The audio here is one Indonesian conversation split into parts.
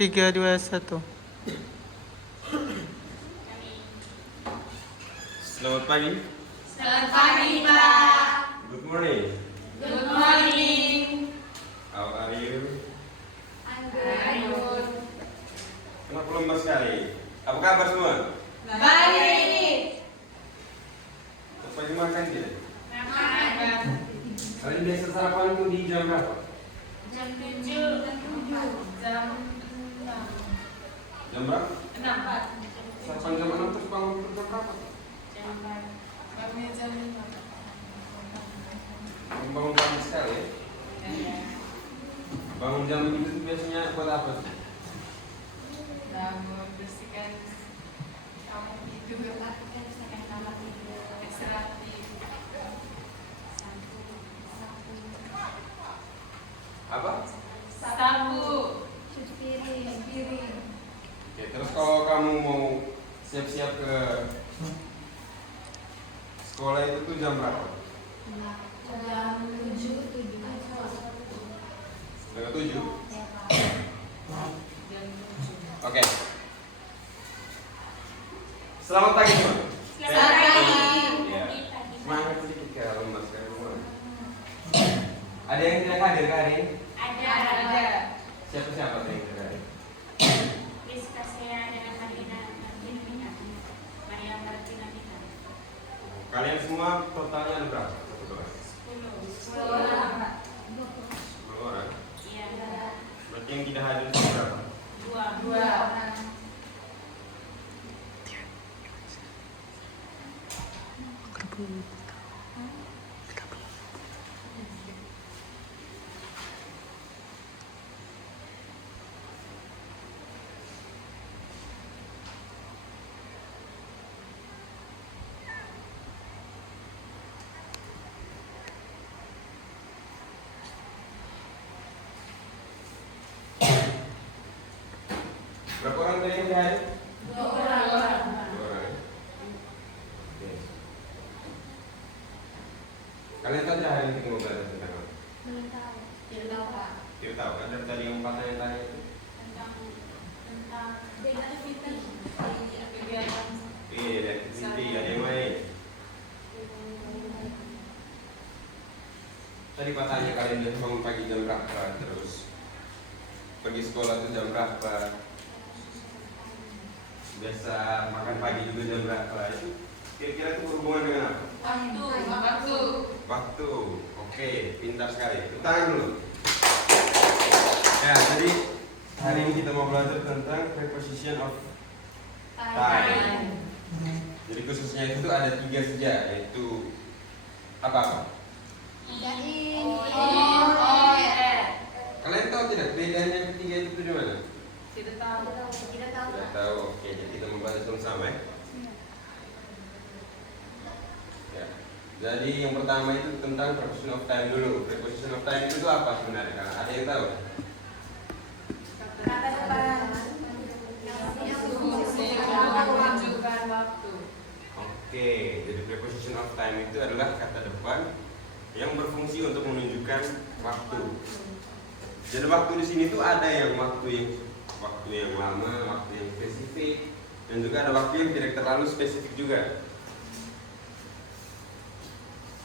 3, 2, 1. Selamat pagi. Selamat pagi, Pak. Good morning. Good morning. How are you? I'm good. Kenapa lemas sekali? Apa kabar semua? Baik. Apa pagi makan tidak? Makan. Kalian biasa sarapan tuh di jam berapa? Jam 7. Jam 6. Jam berapa? 6. Sarapan jam 6 terus bangun jam berapa? Jam 4. Bangunnya jam 5. Bangun pagi sekali ya? Iya. Bangun jam itu tuh biasanya buat apa sih? Membersihkan kamar tidur. Membersihkan kamar tidur. Istirahat. Apa? Sapu. Cuci piring. Oke, terus kalau kamu mau siap-siap ke sekolah itu tuh jam berapa? Jam 7. Setengah 7? Oke. Selamat pagi semua. Selamat pagi. Ya. Semangat sedikit kalau lemas sekali semua. Ada yang tidak hadir hari ini? Ada. Siapa-siapa yang tidak hadir? Rizka saya dengan Marina Martina. Maria Martina. Kalian semua totalnya ada berapa? Satu kelas? 10 orang. 10 orang. Iya. Berarti yang tidak hadir itu berapa? 2 orang. Berapa orang tadi yang tidak hadir? 2 orang. 2 orang ya? Oke. Kalian tahu tidak hari ini kita mau belajar tentang apa? Tidak tahu, Pak. Tidak tahu kan dari tadi yang 4 tanya itu? tentang Kegiatan. Iya, activity, ada yang lain. Tadi Pak tanya kalian biasa bangun pagi jam berapa, terus pergi sekolah itu jam berapa, biasa makan pagi juga jam berapa, itu kira-kira itu berhubungan dengan apa? Waktu. Waktu. Oke, pintar sekali. Tepuk tangan dulu. Ya, jadi hari ini kita mau belajar tentang preposition of time. Jadi khususnya itu tuh ada 3 saja, yaitu apa? Kalian tahu tidak bedanya ketiga itu tuh di mana? Tidak tahu. Tidak tahu. Oke, jadi kita membahas sama-sama ya. Ya. Jadi yang pertama itu tentang preposition of time dulu. Preposition of time itu tuh apa sebenarnya? Ada yang tahu? Kata depan. Menunjukkan waktu. Oke, jadi preposition of time itu adalah kata depan yang berfungsi untuk menunjukkan waktu. Jadi waktu di sini tuh ada yang waktu yang lama, waktu yang spesifik, dan juga ada waktu yang tidak terlalu spesifik juga.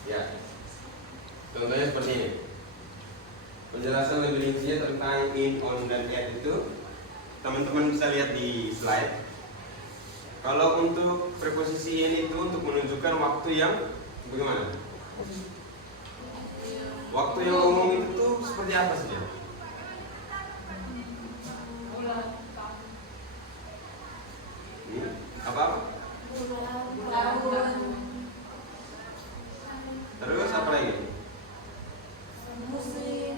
Ya, contohnya seperti ini. Penjelasan lebih rincinya tentang in, on, dan at itu teman-teman bisa lihat di slide. Kalau untuk preposisi in itu untuk menunjukkan waktu yang bagaimana? Waktu yang umum itu tuh seperti apa saja? Apa? Tahun. Terus apa lagi? Musim.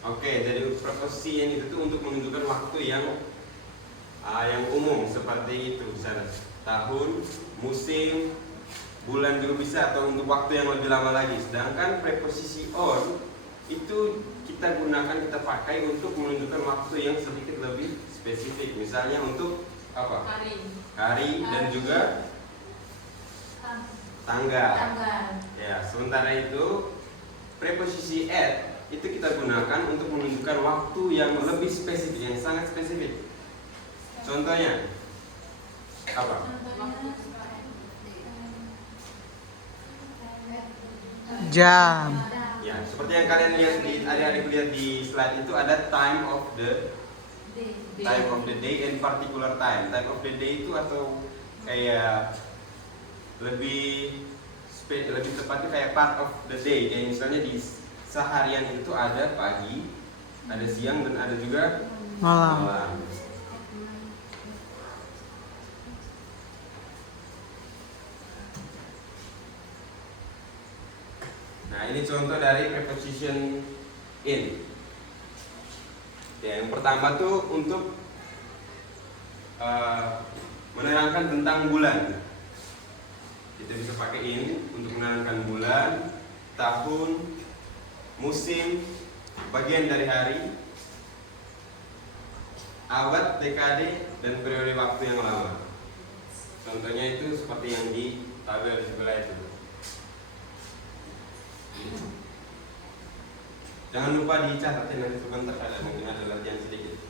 Oke, jadi preposisi in itu tuh untuk menunjukkan waktu yang umum seperti itu, misalnya tahun, musim, bulan juga bisa, atau untuk waktu yang lebih lama lagi. Sedangkan preposisi on itu kita pakai untuk menunjukkan waktu yang sedikit lebih spesifik. Misalnya untuk apa? Hari dan juga tanggal. Ya, sementara itu preposisi at itu kita gunakan untuk menunjukkan waktu yang lebih spesifik, yang sangat spesifik. Contohnya apa? Jam. Ya, seperti yang kalian lihat di adik-adik lihat di slide itu ada time of the day and particular time. Time of the day itu atau kayak lebih tepatnya kayak part of the day. Kayak misalnya di seharian itu ada pagi, ada siang, dan ada juga malam. Nah, ini contoh dari preposition in. Ya, yang pertama tuh untuk menerangkan tentang bulan. Kita bisa pakai in untuk menerangkan bulan, tahun, musim, bagian dari hari, abad, dekade, dan periode waktu yang lama. Contohnya itu seperti yang di tabel sebelah itu. Jangan lupa dicatat nanti sebentar, mungkin ada latihan sedikit.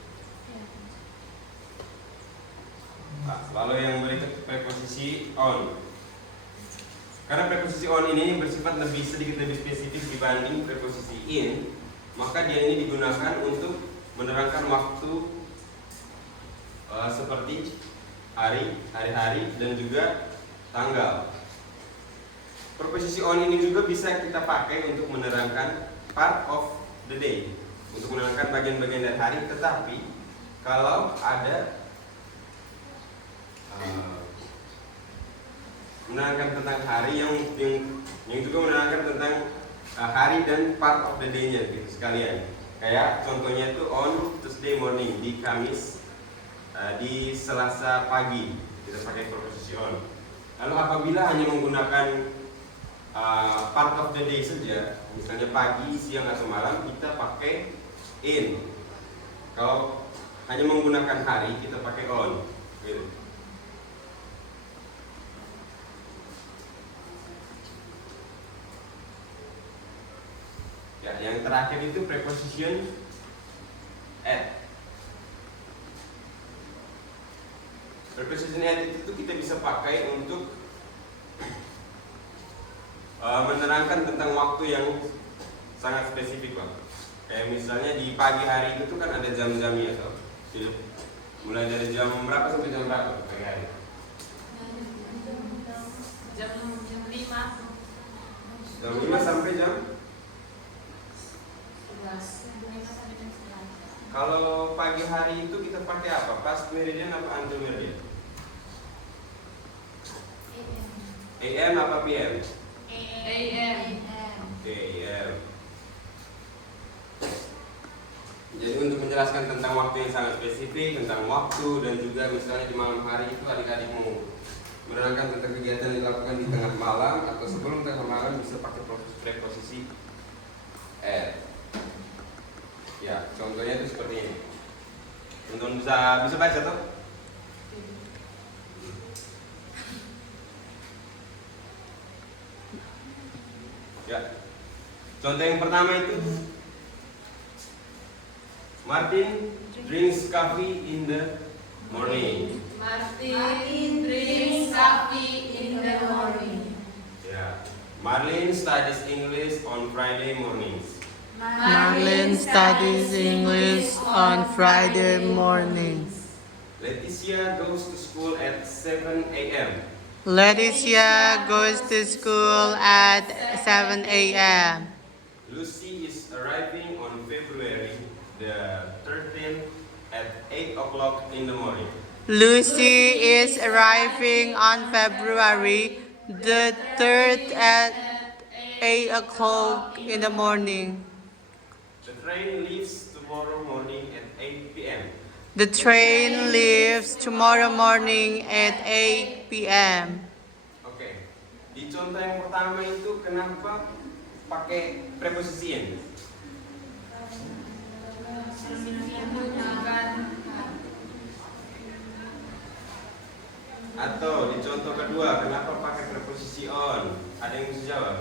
Nah, lalu yang berikut preposisi on. Karena preposisi on ini bersifat sedikit lebih spesifik dibanding preposisi in, maka dia ini digunakan untuk menerangkan waktu seperti hari-hari, dan juga tanggal. Preposisi on ini juga bisa kita pakai untuk menerangkan part of the day, untuk menerangkan bagian-bagian dari hari. Tetapi kalau ada menerangkan tentang hari yang juga menerangkan tentang hari dan part of the day-nya gitu sekalian. Kayak contohnya itu on Tuesday morning, di Kamis, di Selasa pagi, kita pakai preposisi on. Lalu apabila hanya menggunakan part of the day saja, misalnya pagi, siang, atau malam, kita pakai in. Kalau hanya menggunakan hari, kita pakai on gitu. Ya, yang terakhir itu preposition at. Preposition at itu kita bisa pakai untuk menerangkan tentang waktu yang sangat spesifik, Pak. Kayak misalnya di pagi hari itu kan ada jam-jamnya toh. Mulai dari jam berapa sampai jam berapa pagi hari? Jam 5. Jam 5 sampai jam? 11. Kalau pagi hari itu kita pakai apa? Past meridian apa anti meridian? AM apa PM? AM. Oke, AM. Jadi untuk menjelaskan tentang waktu yang sangat spesifik, tentang waktu, dan juga misalnya di malam hari itu adik-adik mau menerangkan tentang kegiatan yang dilakukan di tengah malam atau sebelum tengah malam, bisa pakai preposisi at. Ya, contohnya itu seperti ini. Teman-teman bisa baca toh? Ya. Contoh yang pertama itu Martin drinks coffee in the morning. Martin drinks coffee in the morning. Ya. Marlene studies English on Friday mornings. Marlene studies English on Friday mornings. Leticia goes to school at 7 a.m. Leticia goes to school at 7 a.m. Lucy is arriving on February the 13th at 8 o'clock in the morning. Lucy is arriving on February the 3rd at 8 o'clock in the morning. The train leaves tomorrow morning at 8 p.m. The train leaves tomorrow morning at 8 p.m. Oke. Di contoh yang pertama itu kenapa pakai preposisi in? Atau di contoh kedua kenapa pakai preposisi on? Ada yang bisa jawab?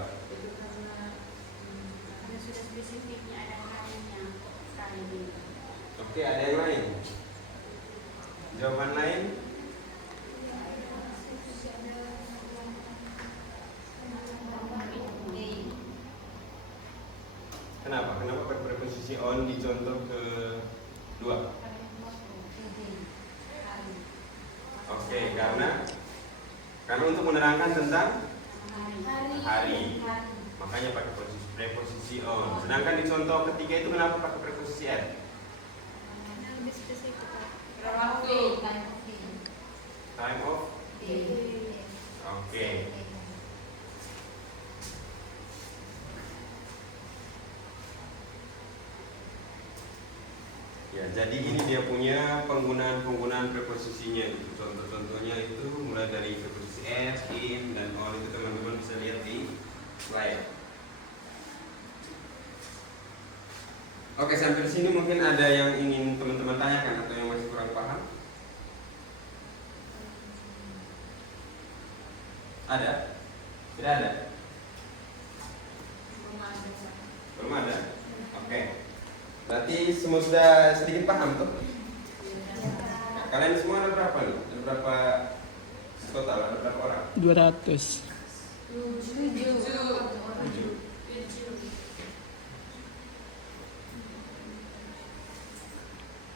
spesifiknya ada harinya sekali ini. Oke, ada yang lain? Jawaban lain? Kenapa? Kenapa preposisi on di contoh kedua? Oke, karena untuk menerangkan tentang hari, makanya pakai preposisi on. Sedangkan di contoh ketiga itu kenapa pakai preposisi at? Waktu. Time of? Oke. Ya, jadi ini dia punya penggunaan preposisinya. Contoh-contohnya itu mulai dari preposisi at, in, dan on itu teman-teman bisa lihat di slide. Oke, sampai di sini mungkin ada yang ingin teman-teman tanyakan atau yang masih kurang paham? Ada? Tidak ada? Belum ada? Oke. Berarti semua sudah sedikit paham tuh? Kalian semua ada berapa nih? Ada berapa total? Ada berapa orang? 200. 7.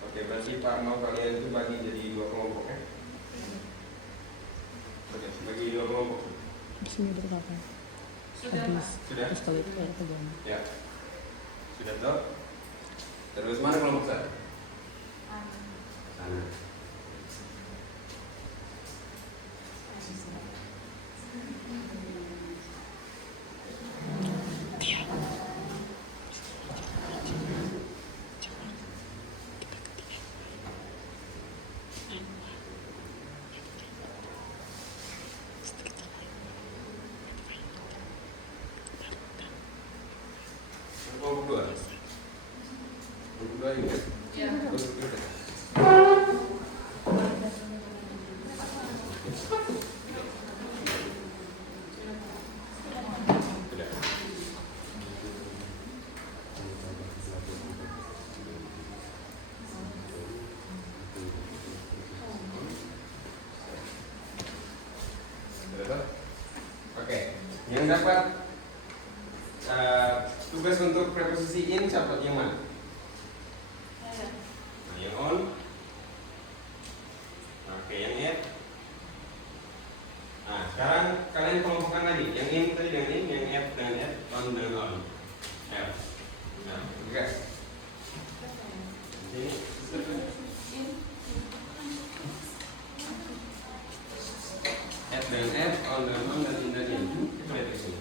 Oke, berarti Pak mau kalian itu bagi jadi 2 kelompok ya? Oke, bagi 2 kelompok. Bismillah berapa? Habis. Sudah? Terus kalau itu ada pegang. Ya. Sudah toh? Terus mana kelompok saya? Sana. Kelompok 2. Kelompok 2 ini. Ya. Kelompok 2. Sudah. Sudah toh? Oke. Yang dapat tugas untuk preposisi in siapa? Yang mana? Nah, yang on. Oke, yang at. Nah, sekarang kalian kelompokkan lagi. Yang in tadi dengan in, yang at dengan at, on dengan on. Ya. Nah, oke. Sini. At dengan at, on dengan on, dan in dan in. Kita lihat di sini.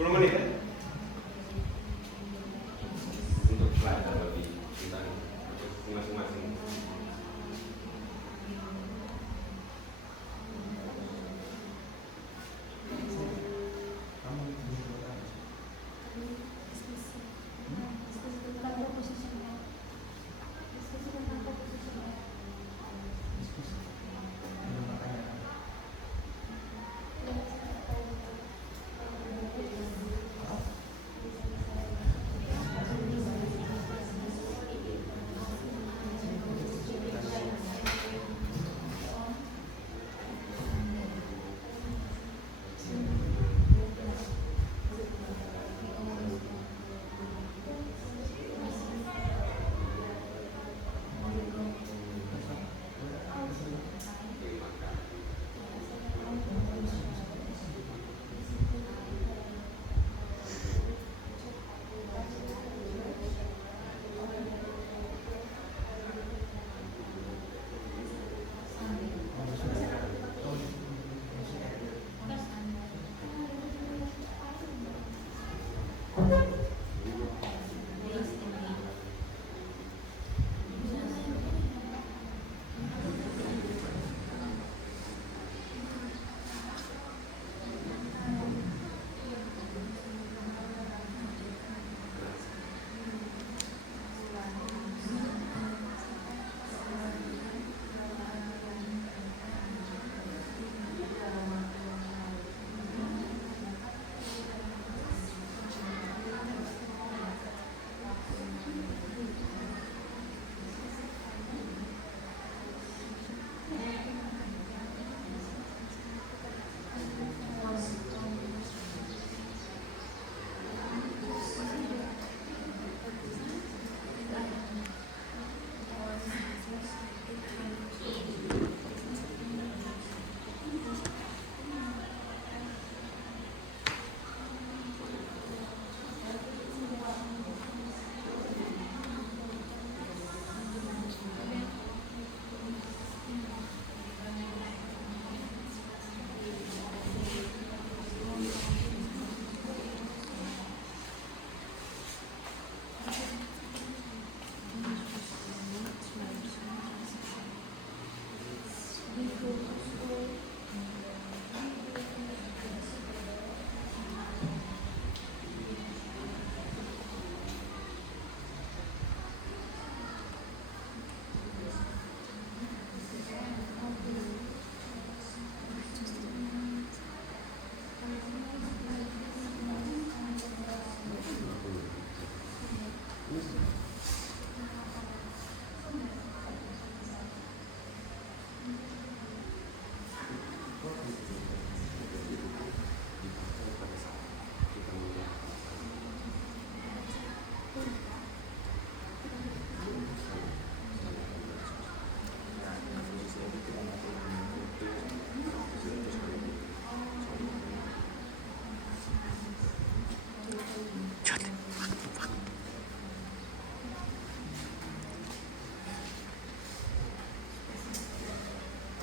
10 menit ya? Untuk belajar lebih tentang masing-masing.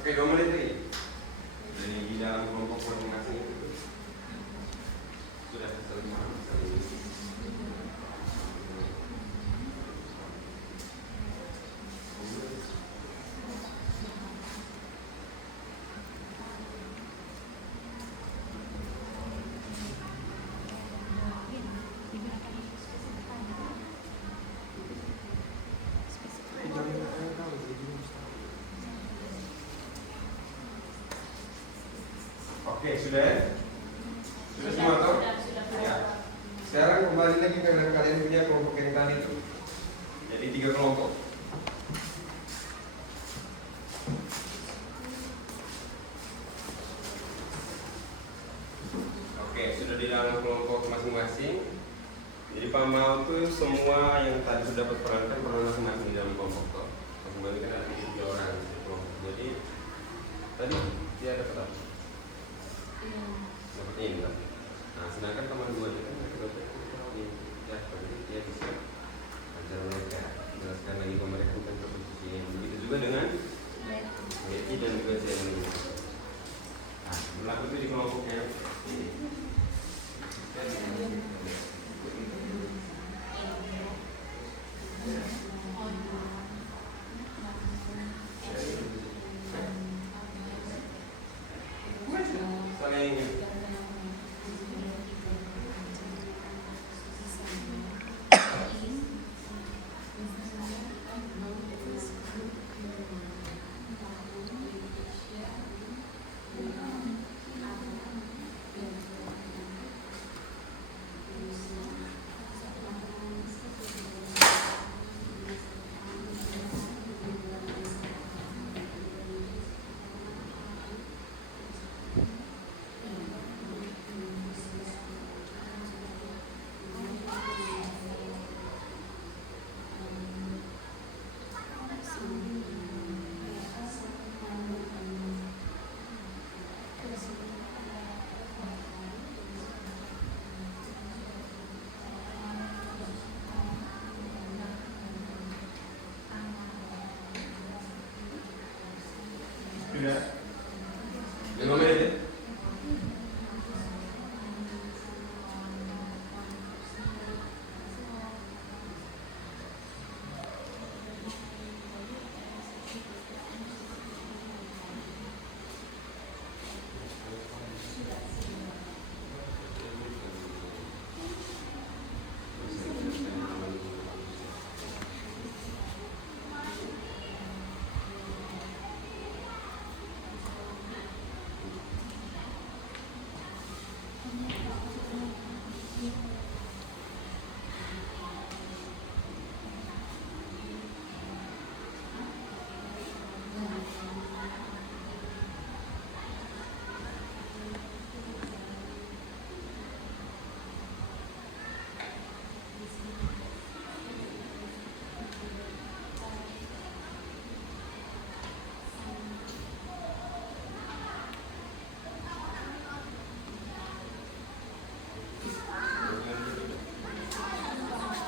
Oke, 2 menit lagi. Jadi di dalam kelompok koordinasi itu sudah selesai. Oke, sudah ya? Sudah semua toh? Ya. Sekarang kembali lagi karena kalian punya kelompok yang tadi itu. Jadi 3 kelompok. Oke, sudah di dalam kelompok masing-masing. Jadi Pak Mau tuh semua yang tadi sudah dapat perankan pernah masing-masing di dalam kelompok toh. Kembali kan ada 7 orang di kelompok. Jadi tadi dia dapat apa? Dapat ini kan. Nah, sedangkan teman 2 itu kan mereka dapat ini. Ya, jadi dia bisa ajar mereka jelaskan lagi ke mereka tentang komposisi. Begitu juga dengan Betty dan juga Jenny. Nah, berlaku itu di kelompoknya. Sudah 5 menit ya?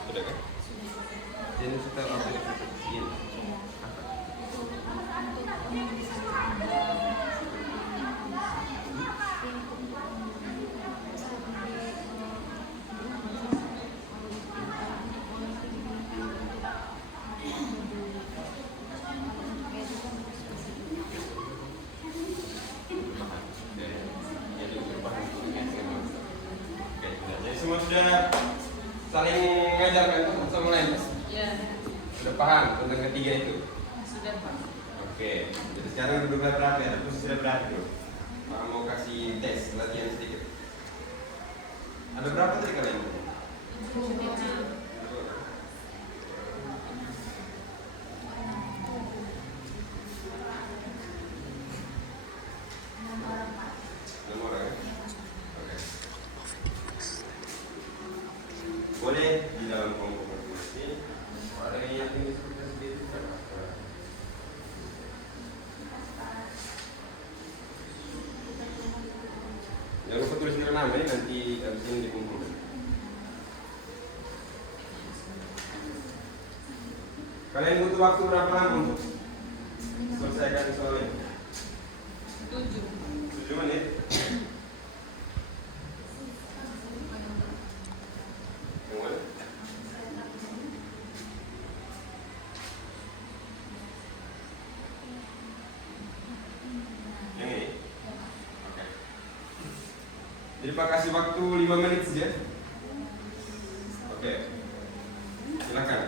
Sudah kan? Jadi kita ambil ini. Jadi semua sudah saling mengajarkan tuh sama lain. Ya, Sudah paham tentang ketiga itu. sudah Pak. Oke, jadi sekarang duduk berapi, ada posisi berapi dulu. Pak mau kasih tes latihan sedikit. Ada berapa tadi kalian? Nomor ya? Oke. Boleh di dalam kelompok masing-masing. Ada yang ingin disebutkan sendiri? Jangan lupa tulis nama ini nanti habis ini dikumpulkan. Kalian butuh waktu berapa lama untuk selesaikan soal ini? 7 menit. Yang mana? Yang ini? Oke. Jadi Pak kasih waktu 5 menit saja. Oke. Silakan.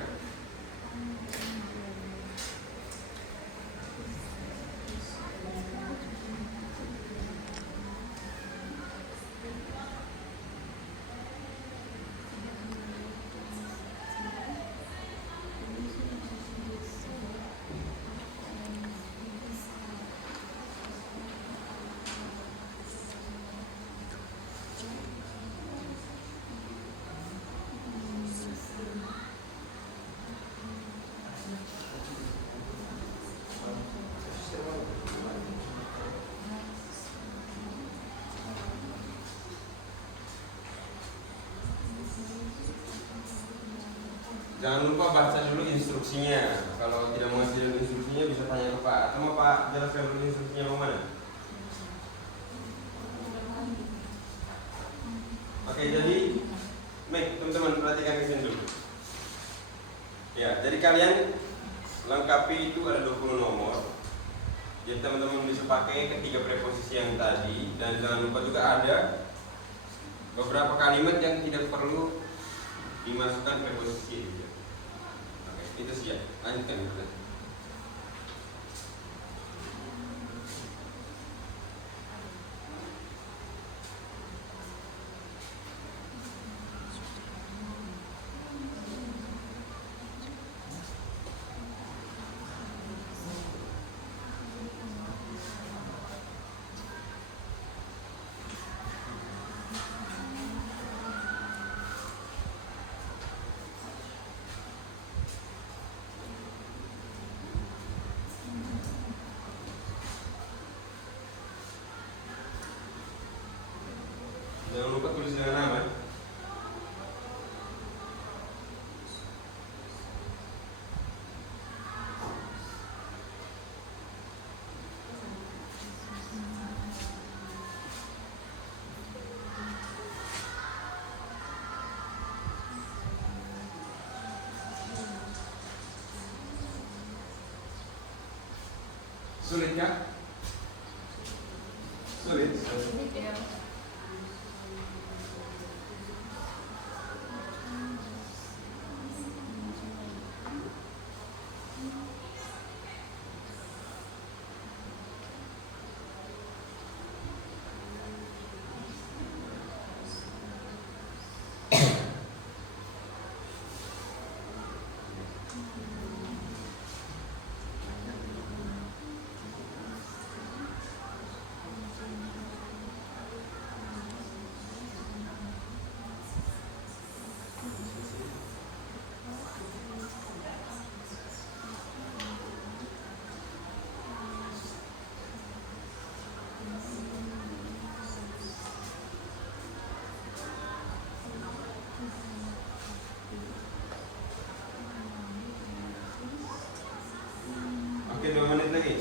Jangan lupa baca dulu instruksinya. Kalau tidak mengerti instruksinya bisa tanya ke Pak. Atau Pak jelaskan dulu instruksinya mau mana? Oke, jadi teman-teman perhatikan di sini dulu. Ya, jadi kalian lengkapi itu ada 20 nomor. Jadi teman-teman bisa pakai ketiga preposisi yang tadi, dan jangan lupa juga ada beberapa kalimat yang tidak perlu dimasukkan preposisi. Oke, itu siap. Lanjutkan. Jangan lupa tulis dengan nama. Sulit kah? Sulit. Sulit ya. Oke, 2 menit lagi.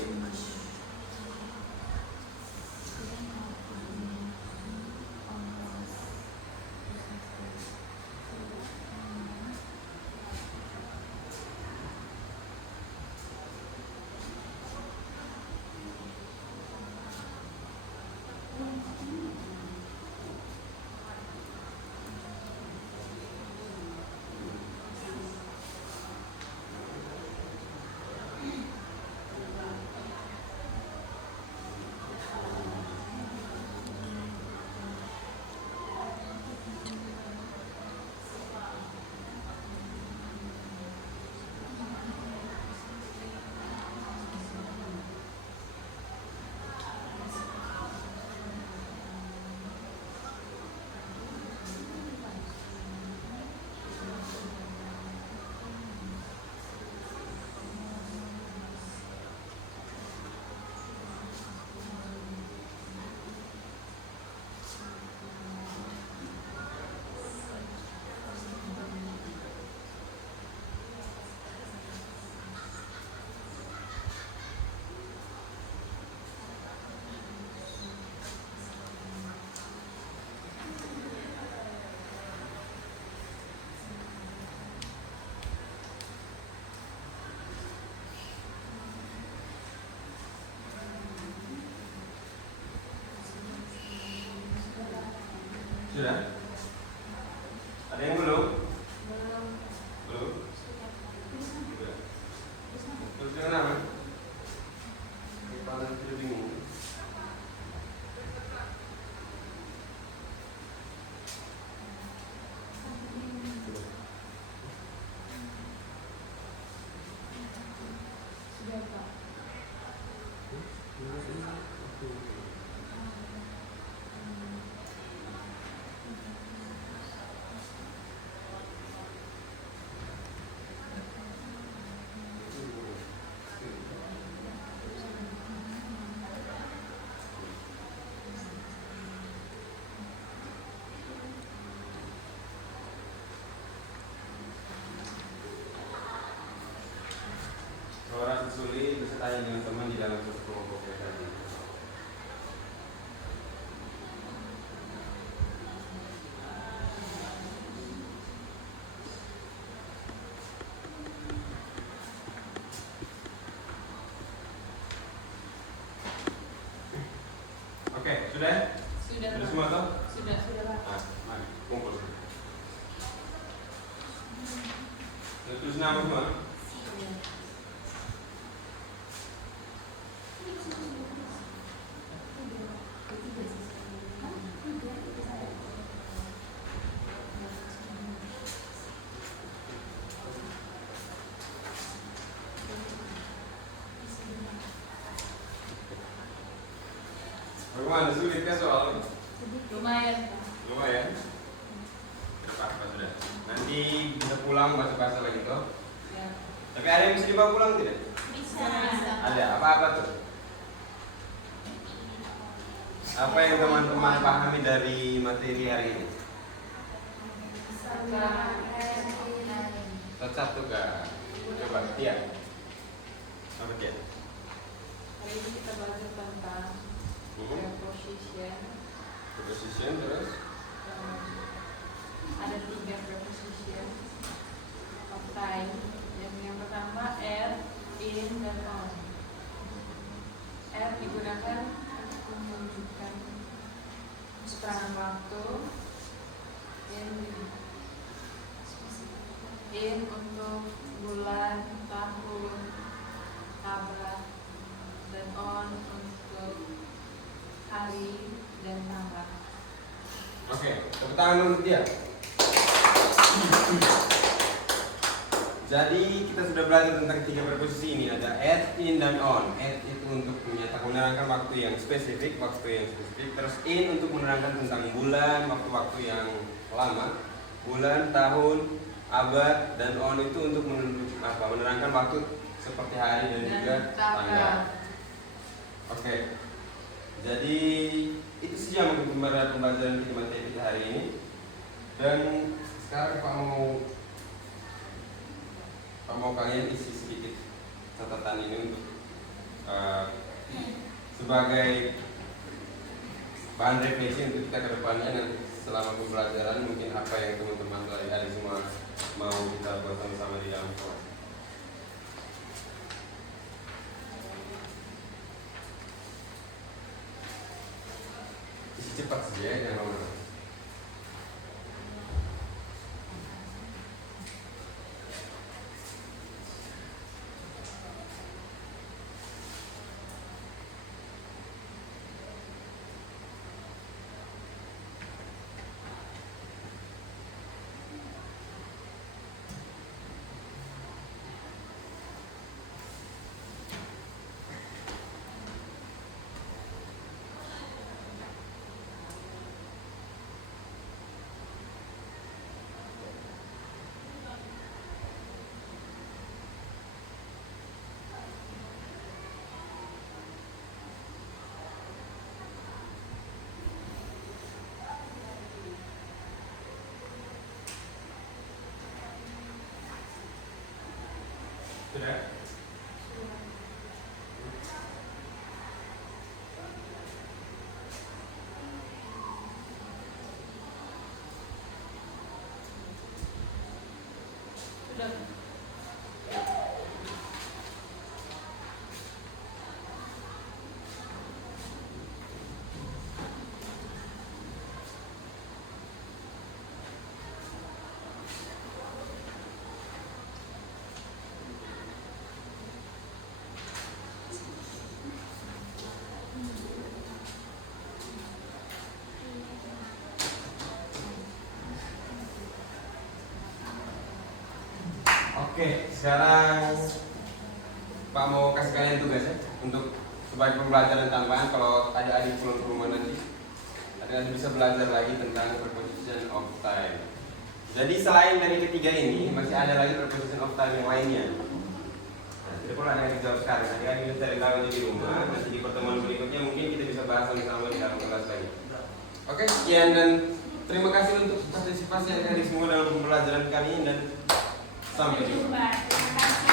Sudah? Ada yang belum? Belum? Sudah. Terus dengan apa? Kepala tidak bingung. Suara sulit bisa tanya dengan teman di dalam satu kelompok tadi. Oke, sudah? Sudah, Sudah Pak. semua toh? Sudah, Pak. Nah, mari kumpul. Sudah tulis nama semua? Bagaimana, sulit kan soalnya? Lumayan, Pak. Lumayan. Apa sudah? Nanti bisa pulang bahasa-bahasa lagi toh? Ya. Tapi ada yang bisa dibawa pulang tidak? Bisa. Ada. Apa-apa tuh? Apa yang teman-teman pahami dari materi hari ini? Satu-satu kak. Coba Tia. Apa Tia? Hari ini kita belajar tentang preposition. Preposition terus? Ada 3 preposition of time. Yang pertama at, in, dan on. At digunakan untuk menunjukkan seterangan waktu. In untuk bulan, tahun, abad, dan on untuk hari dan tanggal. Oke, tepuk tangan untuk dia. Jadi kita sudah belajar tentang 3 preposisi ini, ada at, in, dan on. At itu untuk menerangkan waktu yang spesifik, Terus in untuk menerangkan tentang bulan, waktu-waktu yang lama, bulan, tahun, abad, dan on itu untuk menerangkan waktu seperti hari dan juga tanggal. Oke. Jadi itu saja mungkin pembelajaran kita materi kita hari ini. Dan sekarang Pak mau kalian isi sedikit catatan ini untuk sebagai bahan refleksi untuk kita ke depannya nanti selama pembelajaran, mungkin apa yang teman-teman dari semua mau kita buat sama-sama di dalam kelas. Isi cepat saja ya, jangan lama. Sudah? Sudah. Oke, sekarang Pak mau kasih kalian tugas ya untuk sebagai pembelajaran tambahan. Kalau adik-adik pulang ke rumah nanti, adik-adik bisa belajar lagi tentang preposition of time. Jadi selain dari ketiga ini masih ada lagi preposition of time yang lainnya. Nah, jadi kalau ada yang jawab sekarang, adik-adik bisa cari tahu di rumah. Nanti di pertemuan berikutnya mungkin kita bisa bahas sama-sama di dalam kelas lagi. Oke, sekian dan terima kasih untuk partisipasi adik-adik semua dalam pembelajaran kali ini dan sampai jumpa. Terima kasih.